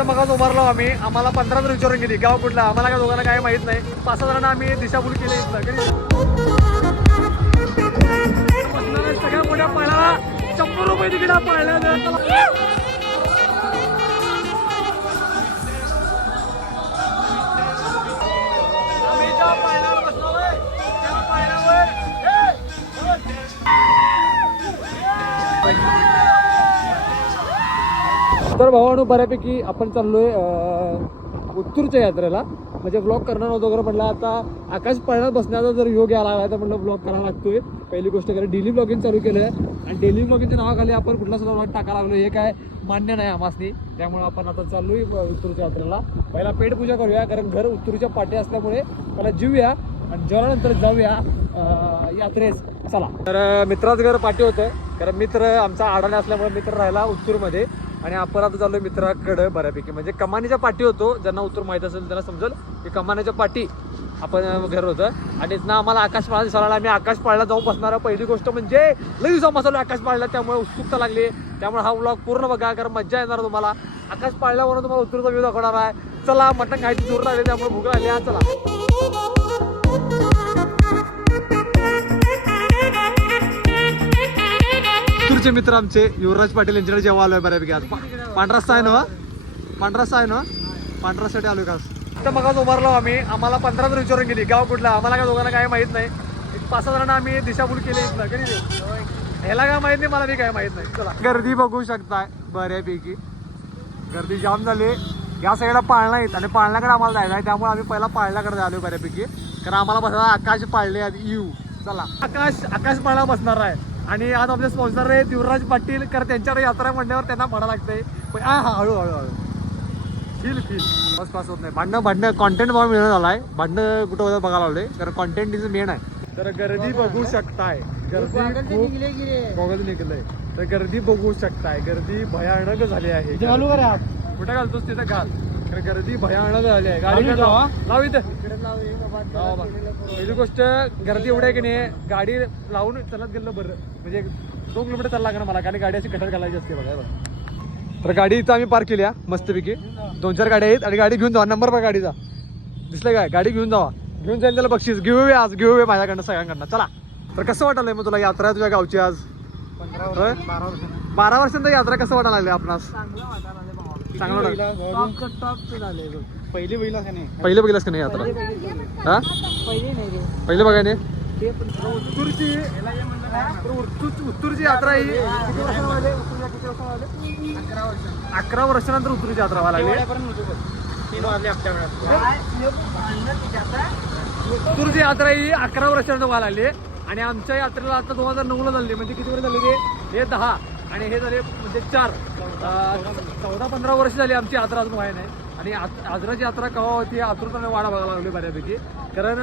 इथं मग उभारलो आम्ही. आम्हाला 15 जण विचारून गेली गाव कुठला, आम्हाला काय दोघांना काय माहित नाही. 5-6 जणांना आम्ही दिशाभूल केली इथलं. सगळ्या मोठ्या पाळला 100 रुपये तिकीट पाळल्या. तर भावानो बऱ्यापैकी आपण चाललोय उत्तूरच्या यात्रेला. म्हणजे ब्लॉग करणार नव्हतो खरं म्हटलं आता आकाश पाळण्यात बसण्याचा जर योग यायला लागला तर म्हटलं ब्लॉग करायला लागतोय. पहिली गोष्ट कारण डेली ब्लॉगिंग चालू केलं आहे आणि डेली ब्लॉगिंगच्या नावाखाली आपण कुठला सुद्धा ब्लॉग टाकायला लागलो हे काय मान्य नाही आम्हासनी. त्यामुळे आपण आता चाललोय उत्तूरच्या यात्रेला. पहिला पेट पूजा करूया कारण घर उत्तूरच्या पाठी असल्यामुळे पहिला जीवया आणि जेवणानंतर जाऊया यात्रेस. चला. तर मित्राचं घर पाठी होतं कारण मित्र आमचा आडाणे असल्यामुळे मित्र राहिला उत्तूरमध्ये आणि आपण आता चाललोय मित्राकडे बऱ्यापैकी. म्हणजे कमानीच्या पाठी होतो. ज्यांना उत्तर माहीत असेल त्यांना समजेल की कमानीच्या पाठी आपण घर होतं आणि ना आम्हाला आकाश पाळला दिसायला. आम्ही आकाश पाळला जाऊन बसणार. पहिली गोष्ट म्हणजे लई दिवसा मसालो आकाश पाळला त्यामुळे उत्सुकता लागली. त्यामुळे हा व्लॉग पूर्ण बघा कारण मज्जा येणार तुम्हाला. आकाश पाळल्यावरून तुम्हाला उत्तरचा व्ह्यू दाखवणार आहे. चला मटण खायची दूर राहिले त्यामुळे भूक लागली. हा चला. उत्तूरचे मित्र आमचे युवराज पाटील यांच्याकडे जेव्हा आलोय बऱ्यापैकी. आज पांढरा रस्ता आहे ना, पांढरा रस्ता आहे ना, पांढरा रस्त्यासाठी आलोय का. तर मग उभारलो आम्ही. आम्हाला 15 जण विचारून गेली गाव कुठला, आम्हाला काय दोघांना काय माहित नाही. 5-6 जणांना आम्ही दिशाभूल केली इथलं. ह्याला काय माहित नाही, मला बी काय माहित नाही. चला. गर्दी बघू शकताय बऱ्यापैकी. गर्दी जाम झाली. या साईडला पाळणा आहेत आणि पाळण्याकडे आम्हाला जायचं आहे त्यामुळे आम्ही पहिला पाळण्याकडे आलोय बऱ्यापैकी. कारण आम्हाला बसला आकाश पाळले आधी येऊ. चला. आकाश पाळणा बसणार आहे आणि आज आपले स्पॉन्सर आहेत युवराज पाटील. कारण त्यांच्याकडे यात्रा म्हणल्यावर त्यांना म्हणा लागतंय. पण हा हळूहळू फील बस पास होत नाही. भांडणं कॉन्टेंट भाव मिळणं झालाय. भांडणं कुठं होतं बघायला लावले कारण कॉन्टेंट इज मेन आहे. तर गर्दी बघू शकताय. गर्दी खूप निघलंय तर गर्दी बघू शकताय. गर्दी भयानक झाली आहे. कुठे घालतोस तिथं घाल. गर्दी भयानक झाली आहे. गाडी लाव इथं. पहिली गोष्ट गर्दी एवढी आहे की नाही गाडी लावून चलत गेलं बरं. म्हणजे 2 किलोमीटर चालला लागणार मला कारण गाडी अशी गटार घालायची असते बघा. तर गाडी इथं आम्ही पार्क केली मस्तपैकी. 2-4 गाड्या आहेत आणि गाडी घेऊन जावा. नंबर बघा गाडीचा दिसलं काय. गाडी घेऊन जावा. घेऊन जाईल त्याला बक्षीस घेऊया. आज घेऊया माझ्याकडनं सगळ्यांकडनं. चला. तर कसं वाटायलंय मग तुला यात्रा तुझ्या गावची आज 12 वर्षांचा यात्रा कसं वाटायला लागली आपणास. चांगलं पहिली बघितलं का नाही. पहिले बघितलंस का नाही यात्रा. हा पहिले बघा नाही. उत्तूरची यात्रा ही 11 वर्षानंतर उत्तूरची यात्रा व्हायला लागली. 3 वाजले आपल्या उत्तूरची यात्रा ही 11 वर्षानंतर व्हायला लागली आणि आमच्या यात्रेला आता 2009ला झाली. म्हणजे किती वर्ष झाले ते हे 10 आणि हे झाले म्हणजे 4 14-15 वर्ष झाली आमची यात्रा अजून व्हाय नाही. आणि आजराची यात्रा केव्हा होती आतुरताने वाडा बघायला लागली बऱ्यापैकी. कारण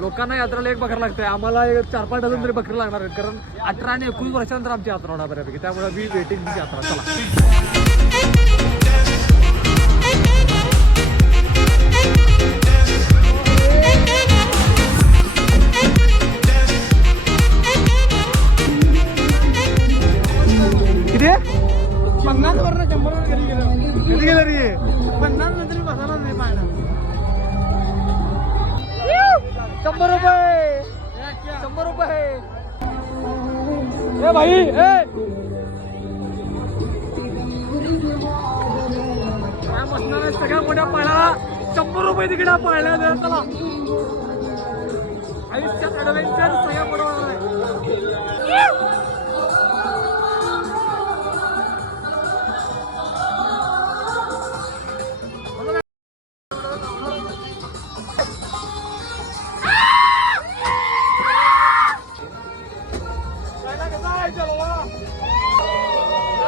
लोकांना यात्रेला एक बकरा लागतंय. आम्हाला 4-5 डझन तरी बकरी लागणार आहेत कारण 18 आणि 19 वर्षानंतर आमची यात्रा होणार बऱ्यापैकी. त्यामुळे मी वेटिंग यात्रा. चला. किती 50 वरनं 100 वर कधी गेलं. कधी गेलं रे 50 नंतर बसायला नाही पाहिजे. 100 रुपये 100 रुपये. ए भाई काय बसणार आहे सगळ्या मोठ्या पाळला 100 रुपये तिकीट पाळल्या. चला. आयुष्यात ऍडव्हेंचर सगळ्या मोठा होणार आहे.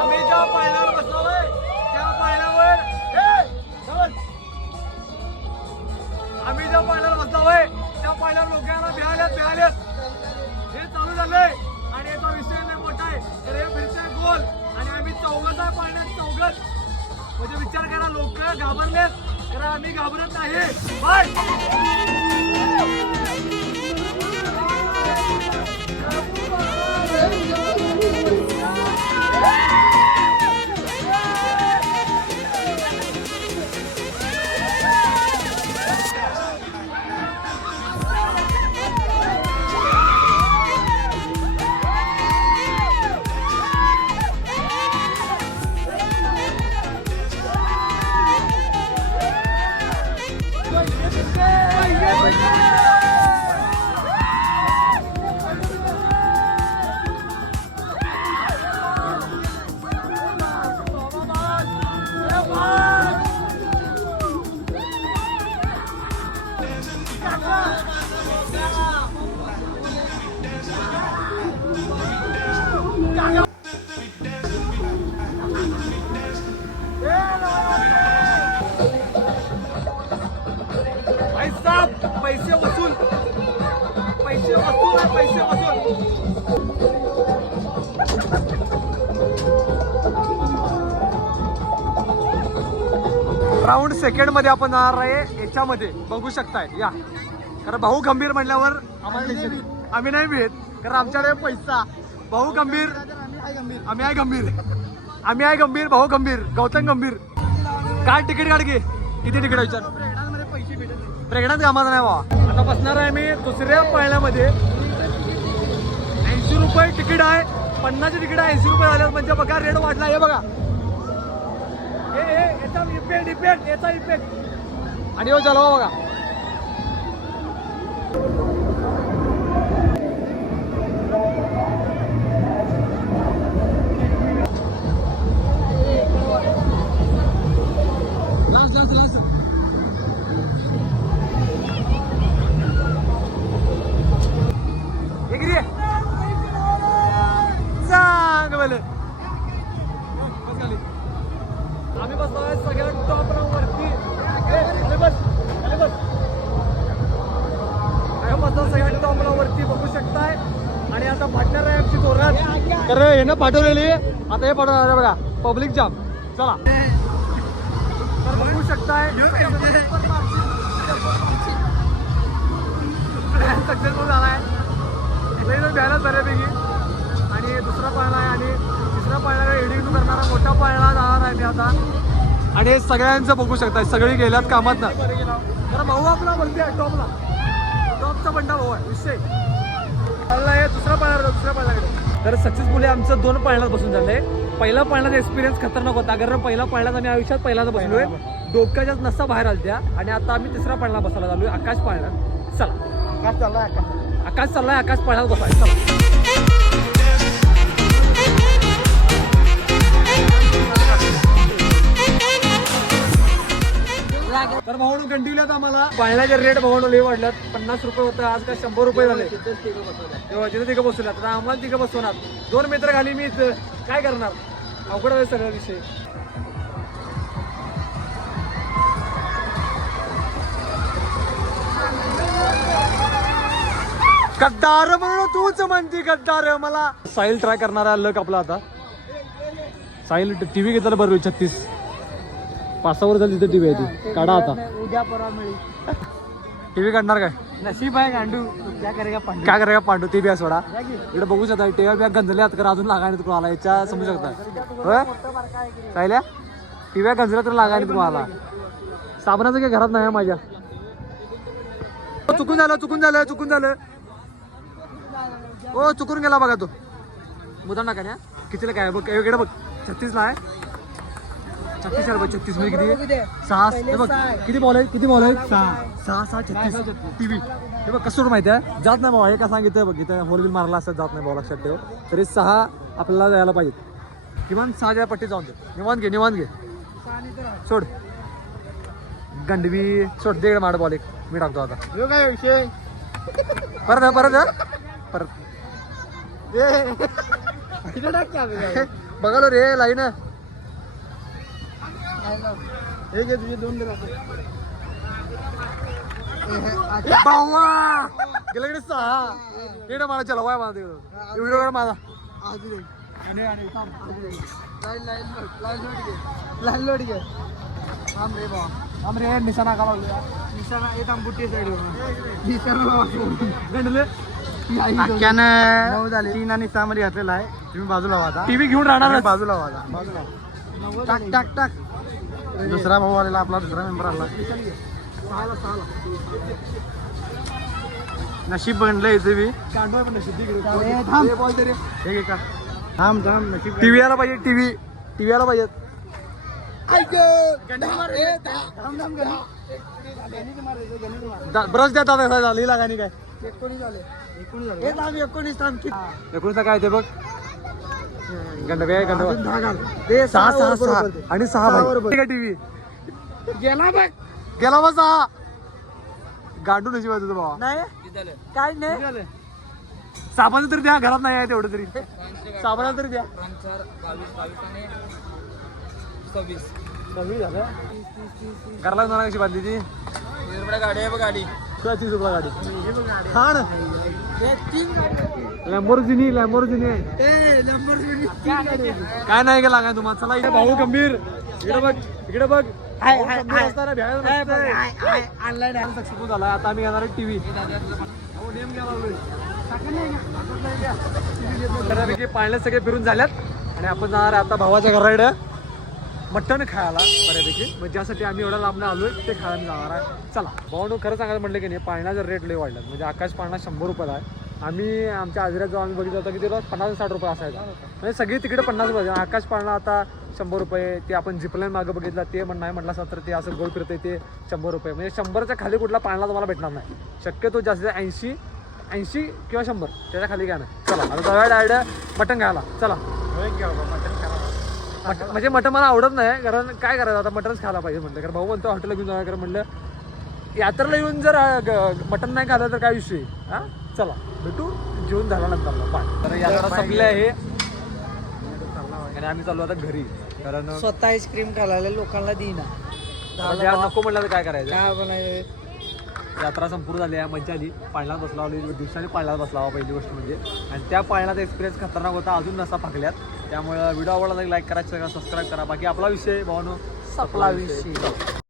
आम्ही ज्या पाळण्यावर बसलोय त्या पाळण्यावर आम्ही ज्या पाळण्यावर बसलोय त्या पाळण्यावर लोकांना मिळाल्यात. हे चालू झालंय आणि याचा विषय नाही मोठा आहे. तर हे फिरतंय गोल आणि आम्ही चौघात आहे पाळण्यात. चौघात म्हणजे विचार करा लोक घाबरलेत कारण आम्ही घाबरत नाही. बाय. पैसे वसूल पैसे वसूल आहे, पैसे वसूल. राऊंड सेकंड मध्ये आपण जाणार आहे याच्यामध्ये बघू शकताय या. कारण भाऊ गंभीर म्हणल्यावर आम्हाला tension. आम्ही नाही भेट कारण आमच्याकडे पैसा. भाऊ गंभीर आम्ही आहे गंभीर आम्ही आहे गंभीर भाऊ गंभीर गौतम गंभीर. काय तिकीट काढ घे किती तिकीट विचार. पैसे भेटत प्रेग्नंट कामाचा नाही बा. आता बसणार आहे मी दुसऱ्या पाळण्यामध्ये. 80 रुपये तिकीट आहे. 50चे तिकीट आहे 80 रुपये झाले म्हणजे बघा रेट वाढला. हे बघा याचा इफेक्ट याचा इफेक्ट आणि हो चला बघा. आम्ही बसलोय सगळ्यात टॉप वरती. बसलो सगळ्यात टॉप वरती बघू शकताय. आणि आता पार्टनर आहे आमची जोरात. तर हे ना पाठवलेली आता हे पाठवणार आहे बघा पब्लिक जाम. चला तर बघू शकताय सक्सेसफुल झालाय. बॅलन्स बऱ्यापैकी. आणि दुसरा पाळणा आहे आणि तिसरा पाळणा एडिटिंग करणारा मोठा पाळणा जाणार आहे मी आता. आणि हे सगळ्यांचं बघू शकताय सगळी गेल्यात कामात ना. तर भाऊ आपला वरती आहे टॉपला. टॉपचा बंडा भाऊ आहे विषय. हे दुसरा पाळण्याकडे. तर सक्सेसफुली आमचं 2 पाळण्यात बसून झालंय. पहिला पाळण्याचा एक्सपिरियन्स खतरनाक होता कारण पहिला पाळण्यात आम्ही आयुष्यात पहिल्यांदा बसलोय. डोक्याच्याच नसा बाहेर आलत्या. आणि आता आम्ही तिसरा पाळणा बसायला झालोय आकाश पाळण्यात. चला आकाश चाललाय आकाश चाललाय आकाश पाळण्यात बसायला. चला तर भावणू कंटिन्यूत आम्हाला पाळण्याचे रेट भावणू लई वाढल्यात. 50 रुपये होतं आज काय 100 रुपये झाले. तेव्हा तिथे तिघं बसवल्यात. आता आम्हाला तिघं बसवणार. 2 मित्र खाली मी इथं काय करणार. अवघड आहे सगळा विषय. गद्दार म्हणून तूच म्हणती गद्दार मला. साहिल ट्राय करणार आहे लक आपला आता. साहिल टीव्ही घेतला बरोबर 36 5 वर झाली तिथे टीव्ही आहे ती. काढा आता उद्या परवा मिळेल. टीव्ही काढणार काय. नशीब आहे गांडू क्या करेगा पांडू. काय करेगा पांडू. टीव्ही आहे सोडा इकडे बघू शकता. टीव्ही बॅग गंजल्या तर अजून लागायला तुम्हाला याच्या समजू शकता. होय साहिल्या टीव्ही गंजल्या तर लागायला तुम्हाला. साबणाचं काही घरात नाही माझ्या. चुकून झालं ओ चुकून गेला बघा तो. मुद्दा नका ना कितीला काय बघ इकडे बघ 36 ला आहे. 36 बघ 36 मध्ये किती 6 बघ किती बॉल आहेत 6 36 टीव्ही. हे बघ कसं माहिती आहे जात नाही बाबा. हे का सांगितलं बघ इथं होल बिल मारला असं जात नाही बाबा लक्षात ठेव. तरी 6 आपल्याला जायला पाहिजे किमान 6 पट्टी जाऊन दे. निवांत घे सोड गंडवी सोड दे माड बॉल एक मी टाकतो आता. काय विषय परत बघालो रे लाईन. तुझे 2 गेला कडे 6 इकडे मला चला वाय मला व्हिडिओ कर माझा. लाईन घे थांब रे निशाणा का लागला. निशाणा येत बुट्टी साईड गंडले 9 झाले. 3 आणि 6 मध्ये घातलेला आहे. तुम्ही बाजूला वाजा. टीव्ही घेऊन राहणार बाजूला वाजा. टाक दुसरा भाऊ आलेला आपला दुसरा मेंबर आला. 6 नशीब बनलं इथे बी. थांब नशीब. टीव्ही यायला पाहिजे. टीव्ही यायला पाहिजे. ब्रश द्या दादा लिहिला का नाही काय. 19 काय ते बघ गंडवे गंडवा 6 आणि 6 टीव्ही गेला बा 6 गांडू नशीब आहे तुझं भावा. नाही काय नाही. साबण तरी द्या घरात नाही आहे तेवढं तरी. साबणाला तरी द्या. 26 झालं घराला जाणार कशी बांधली ती. गाडी आहे गाडी कुणाची सुपला गाडी हा ना लॅम्बोर्गिनी काय नाही गेला काय तुम्हाला चला इथे भाऊ गंभीर इकडे बघ सक्सेसफुल झाला आता आम्ही घेणार टीव्ही बऱ्यापैकी पाळणे सगळे फिरून झाल्यात आणि आपण जाणार आता भावाच्या घराकडे मटण खायला बऱ्यापैकी म्हणजे ज्यासाठी आम्ही एवढा लांबनं आलोय ते खायला जाणार आहे चला भाऊ खरं सांगायला म्हटलं की नाही पाळण्याचा रेट लय वाढला म्हणजे आकाश पाळणा 100 रुपयाला आहे आम्ही आमच्या आजऱ्यात जो आम्ही बघितलं होतं की तिला 50-60 रुपये असायचा म्हणजे सगळी तिकडे 50 रुपये आकाश पाळणा आता 100 रुपये ते आपण झिपलाईन मागं बघितलं ते नाही म्हटलं असं तर ते असं गोल फिरते ते 100 रुपये म्हणजे 100च्या खाली कुठला पाळणा तुम्हाला भेटणार नाही शक्यतो जास्तीत 80 किंवा 100 त्याच्या खाली काय नाही चला आता जाऊया डायरेक्ट मटण खायला चला म्हणजे मटण मला आवडत नाही कारण काय करायचं आता मटणच खायला पाहिजे म्हटलं कारण भाऊ म्हणतो हॉटेलला घेऊन जाऊया कारण म्हटलं यात्रेला येऊन जर मटण नाही खाल्लं तर काय विषय हां चला भेटू जेवून झाल्यानंतर पाठ तर यात्रा संपली आहे आणि आम्ही चाललो आता घरी कारण स्वतः आईस्क्रीम खायला लोकांना देईना नको म्हटलं तर काय करायचं काय बनाय यात्रा संपूर्ण झाली आहे मज्जा आली पाळण्यात बसला दिवसांनी पाळण्यात बसला पहिली गोष्ट म्हणजे आणि त्या पाळण्याचा एक्सपिरियन्स खतरनाक होता अजून नसा फाकल्यात त्यामुळे व्हिडिओ आवडला लाईक करायचं सबस्क्राईब करा बाकी आपला विषय भावनो सपला विषय